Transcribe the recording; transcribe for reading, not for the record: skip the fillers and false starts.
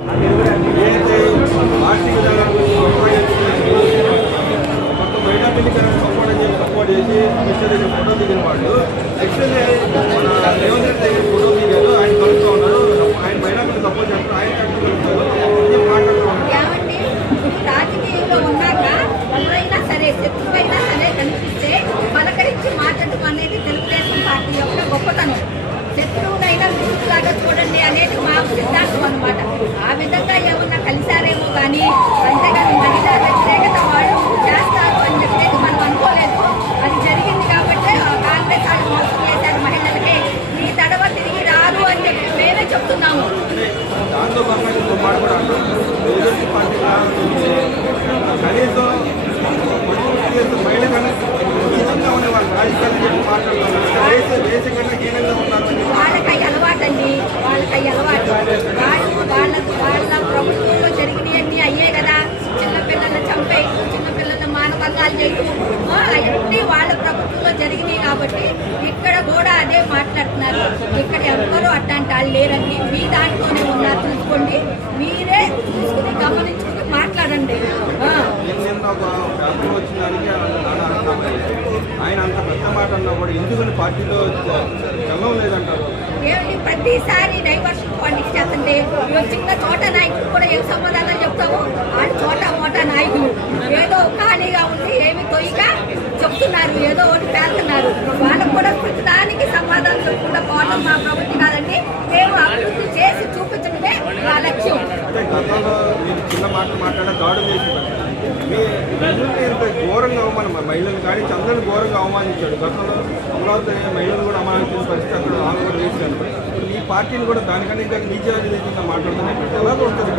ఏదైతే ఆర్థిక మొత్తం బయట పెళ్లికరణ సపోర్ట్ చేసి అమిత్ షా దగ్గర ఫోటో దిగిన వాళ్ళు యాక్చువల్లీ మన రేవంత్ రెడ్డి దగ్గర ఫోటో దిగారు. ఆయన కలుస్తూ ఉన్నారు, ఆయన బయట మీద సపోర్ట్ చేస్తారు, ఆయన కలుస్తారు మాట్లాడుతూ ఉన్నారు. రాజకీయంలో ఉన్నాక ఎవరైనా సరే శత్రువైనా సరే కనిపిస్తే పలకరించి మాట్లాడటం అనేది తెలుగుదేశం పార్టీ యొక్క గొప్పతనం. శత్రువునైనా మిత్రులాగా చూడండి అనేది మా సిద్ధాంతం అనమాట. ఆ విధంగా ఏమన్నా కలిశారేమో కానీ అంతేగాని మహిళా వ్యతిరేకత వాళ్ళు చేస్తారు అని చెప్పేది మనం అనుకోలేదు. అది జరిగింది కాబట్టి కాంగ్రెస్ వాళ్ళు మోసం చేశారు మహిళలకి, ఈ తడవ తిరిగి రాదు అని చెప్పి మేమే చెప్తున్నాము. దాంతో పాటు మాట కూడా అంటారు తెలుగుదేశం పార్టీ కనీసం మహిళ కన్నా నిజంగా ఉండే వాళ్ళు రాజకీయాలు చెప్పి మాట్లాడుతున్నారు, దేశ కన్నా హీనంగా ఉన్నారు. వాళ్ళకి అలవాటండి, వాళ్ళకి అలవాటు. వాళ్ళ ప్రభుత్వంలో జరిగినవన్నీ అయ్యే కదా, చిన్నపిల్లలను చంపేయటం, చిన్నపిల్లల మానభంగాలు చేయటం, అవన్నీ వాళ్ళ ప్రభుత్వంలో జరిగినాయి కాబట్టి ఇక్కడ కూడా అదే మాట్లాడుతున్నారు. ఇక్కడ ఎవరు అట్లాంటి వాళ్ళు లేరండి, మీ దాంట్లోనే ఉన్నారు, చూసుకోండి, మీరే చూసుకుని గమనించుకుని మాట్లాడండి. ఆయన అంత పెద్ద మాట అన్నా కూడా ఎందుకని పార్టీలో చల్లం లేదంటారు. ఏమిటి ప్రతిసారి డైవర్షన్ పాలిటిక్స్ చేస్తుంటే చిన్న చోట నాయకులు కూడా ఏం సమాధానం చెప్తాము. వాళ్ళు చోట మోట నాయకులు ఏదో ఖాళీగా ఉండి ఏమి తొయ్యగా చెప్తున్నారు, ఏదో ఒకటి పేరుతున్నారు. వాళ్ళకు కూడా ప్రతిదానికి సమాధానం చెప్పకుండా పోవడం మా ప్రవృత్తి కాదండి. మేము అభివృద్ధి చేసి చూపించడమే మా లక్ష్యం. అంటే గతంలో మీరు చిన్న మాట మాట్లాడే దాడులు చేసి మీ ఇంత ఘోరంగా అవమానం మహిళలు కానీ అందరినీ ఘోరంగా అవమానించాడు. గతంలో అమరావతి మహిళలు కూడా అవమానించిన పరిస్థితి అక్కడ వాళ్ళు కూడా వేసారు. ఈ పార్టీలు కూడా దానికన్నా ఇంకా నీచాలు లేకుండా మాట్లాడుతున్నాయి. ఎలా ఉంటుంది